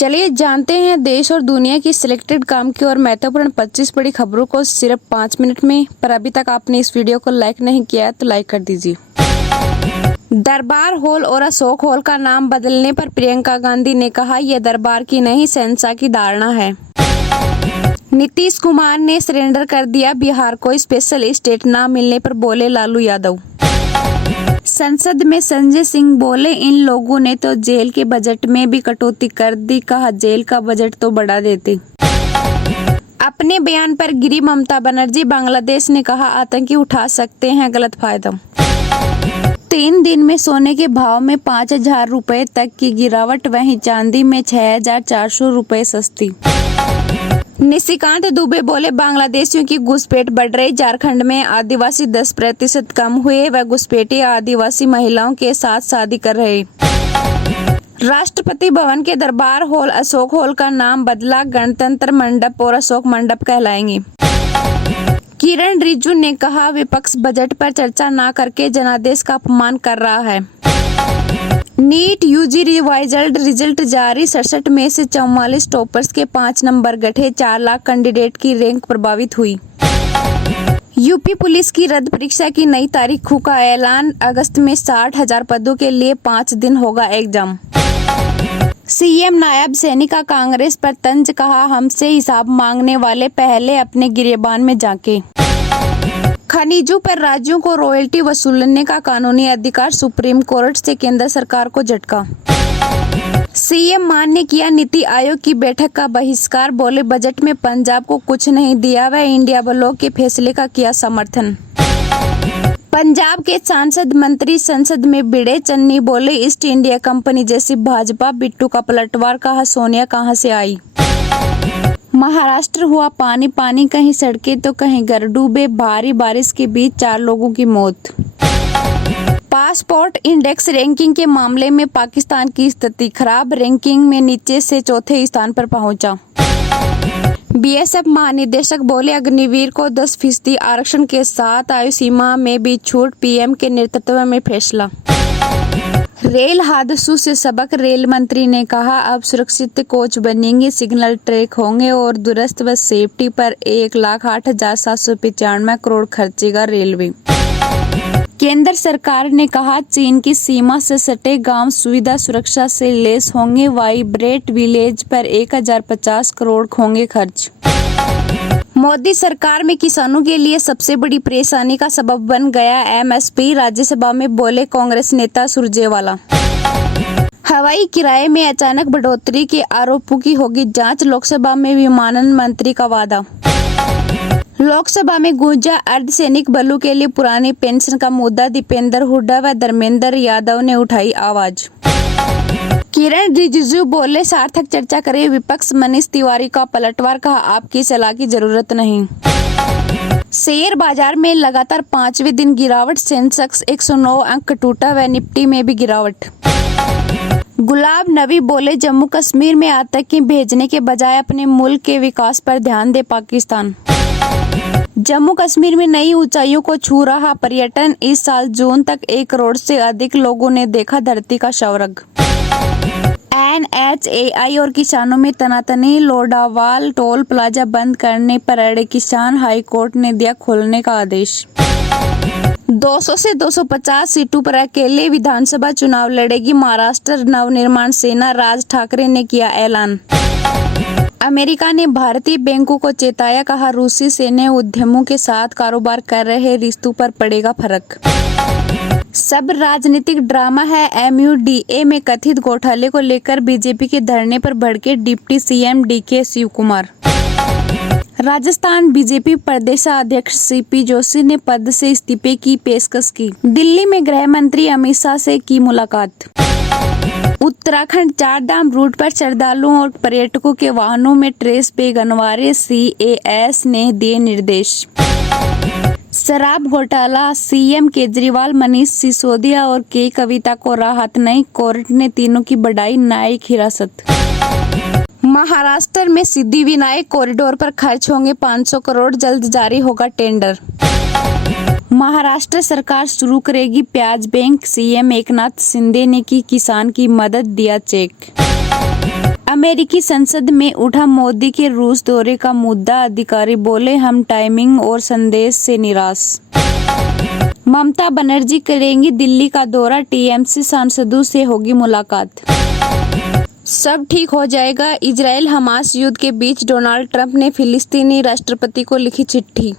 चलिए जानते हैं देश और दुनिया की सिलेक्टेड काम की और महत्वपूर्ण 25 बड़ी खबरों को सिर्फ 5 मिनट में। पर अभी तक आपने इस वीडियो को लाइक नहीं किया है तो लाइक कर दीजिए। दरबार हॉल और अशोक हॉल का नाम बदलने पर प्रियंका गांधी ने कहा, यह दरबार की नहीं शहंशाह की धारणा है। नीतीश कुमार ने सरेंडर कर दिया बिहार को स्पेशल स्टेट न मिलने पर बोले लालू यादव। संसद में संजय सिंह बोले, इन लोगों ने तो जेल के बजट में भी कटौती कर दी, कहा जेल का बजट तो बढ़ा देते। अपने बयान पर गिरी ममता बनर्जी, बांग्लादेश ने कहा आतंकी उठा सकते हैं गलत फायदा। 3 दिन में सोने के भाव में 5,000 रुपए तक की गिरावट, वहीं चांदी में 6,400 रुपए सस्ती। निशिकांत दुबे बोले, बांग्लादेशियों की घुसपैठ बढ़ रही, झारखंड में आदिवासी 10% कम हुए, वह घुसपैठी आदिवासी महिलाओं के साथ शादी कर रहे। राष्ट्रपति भवन के दरबार हॉल अशोक हॉल का नाम बदला, गणतंत्र मंडप और अशोक मंडप कहलाएंगे। किरण रिजिजू ने कहा, विपक्ष बजट पर चर्चा न करके जनादेश का अपमान कर रहा है। नीट यूजी रिवाइज्ड रिजल्ट जारी, 67 में से 44 टॉपर्स के 5 नंबर घटे, 4 लाख कैंडिडेट की रैंक प्रभावित हुई। यूपी पुलिस की रद्द परीक्षा की नई तारीखों का ऐलान, अगस्त में 60,000 पदों के लिए 5 दिन होगा एग्जाम। सीएम नायब सैनी का कांग्रेस पर तंज, कहा हमसे हिसाब मांगने वाले पहले अपने गिरेबान में झांके। खनिजों पर राज्यों को रॉयल्टी वसूलने का कानूनी अधिकार, सुप्रीम कोर्ट से केंद्र सरकार को झटका। सीएम मान ने किया नीति आयोग की बैठक का बहिष्कार, बोले बजट में पंजाब को कुछ नहीं दिया, वह इंडिया ब्लॉक के फैसले का किया समर्थन। पंजाब के सांसद मंत्री संसद में भिड़े, चन्नी बोले ईस्ट इंडिया कंपनी जैसी भाजपा, बिट्टू का पलटवार, कहा सोनिया कहां से आई। महाराष्ट्र हुआ पानी पानी, कहीं सड़कें तो कहीं घर डूबे, भारी बारिश के बीच 4 लोगों की मौत। पासपोर्ट इंडेक्स रैंकिंग के मामले में पाकिस्तान की स्थिति खराब, रैंकिंग में नीचे से 4थे स्थान पर पहुंचा। बीएसएफ महानिदेशक बोले, अग्निवीर को 10% आरक्षण के साथ आयु सीमा में भी छूट, पीएम के नेतृत्व में फैसला। रेल हादसों से सबक, रेल मंत्री ने कहा अब सुरक्षित कोच बनेंगे, सिग्नल ट्रैक होंगे और दुरुस्त व सेफ्टी पर 1,08,795 करोड़ खर्चेगा रेलवे। केंद्र सरकार ने कहा चीन की सीमा से सटे गांव सुविधा सुरक्षा से लैस होंगे, वाइब्रेट विलेज पर 1,050 करोड़ होंगे खर्च। मोदी सरकार में किसानों के लिए सबसे बड़ी परेशानी का सबब बन गया एमएसपी, राज्यसभा में बोले कांग्रेस नेता सुरजेवाला। हवाई किराए में अचानक बढ़ोतरी के आरोपों की होगी जांच, लोकसभा में विमानन मंत्री का वादा। लोकसभा में गूंजा अर्धसैनिक बलों के लिए पुरानी पेंशन का मुद्दा, दीपेंद्र हुड्डा व धर्मेंद्र यादव ने उठाई आवाज। किरण रिजिजू बोले, सार्थक चर्चा करे विपक्ष, मनीष तिवारी का पलटवार, कहा आपकी सलाह की जरूरत नहीं। शेयर बाजार में लगातार 5वें दिन गिरावट, सेंसेक्स 109 अंक टूटा व निफ्टी में भी गिरावट। गुलाब नबी बोले, जम्मू कश्मीर में आतंकी भेजने के बजाय अपने मुल्क के विकास पर ध्यान दे पाकिस्तान। जम्मू कश्मीर में नई ऊंचाइयों को छू रहा पर्यटन, इस साल जून तक 1 करोड़ से अधिक लोगों ने देखा धरती का स्वर्ग। NHAI और किसानों में तनातनी, लोडावाल टोल प्लाजा बंद करने पर अड़े किसान, हाईकोर्ट ने दिया खोलने का आदेश। 200 से 250 सीटों पर अकेले विधानसभा चुनाव लड़ेगी महाराष्ट्र नवनिर्माण सेना, राज ठाकरे ने किया ऐलान। अमेरिका ने भारतीय बैंकों को चेताया, कहा रूसी सैन्य उद्यमों के साथ कारोबार कर रहे रिश्तों पर पड़ेगा फर्क। सब राजनीतिक ड्रामा है, MUDA में कथित घोटाले को लेकर बीजेपी के धरने पर भड़के deputy CM DK Shivakumar. Rajasthan BJP प्रदेशाध्यक्ष CP जोशी ने पद से इस्तीफे की पेशकश की। दिल्ली में गृह मंत्री अमित शाह से की मुलाकात। उत्तराखंड चारधाम रूट पर श्रद्धालुओं और पर्यटकों के वाहनों में ट्रेस बैग अनिवार्य, CAS ने दिए निर्देश। शराब घोटाला, सीएम केजरीवाल, मनीष सिसोदिया और के कविता को राहत नहीं, कोर्ट ने तीनों की बढ़ाई न्यायिक हिरासत। महाराष्ट्र में सिद्धिविनायक कॉरिडोर पर खर्च होंगे 500 करोड़, जल्द जारी होगा टेंडर। महाराष्ट्र सरकार शुरू करेगी प्याज बैंक, सीएम एकनाथ शिंदे ने की किसान की मदद, दिया चेक। अमेरिकी संसद में उठा मोदी के रूस दौरे का मुद्दा, अधिकारी बोले हम टाइमिंग और संदेश से निराश। ममता बनर्जी करेंगी दिल्ली का दौरा, टीएमसी सांसदों से होगी मुलाकात। सब ठीक हो जाएगा, इजराइल हमास युद्ध के बीच डोनाल्ड ट्रंप ने फिलिस्तीनी राष्ट्रपति को लिखी चिट्ठी।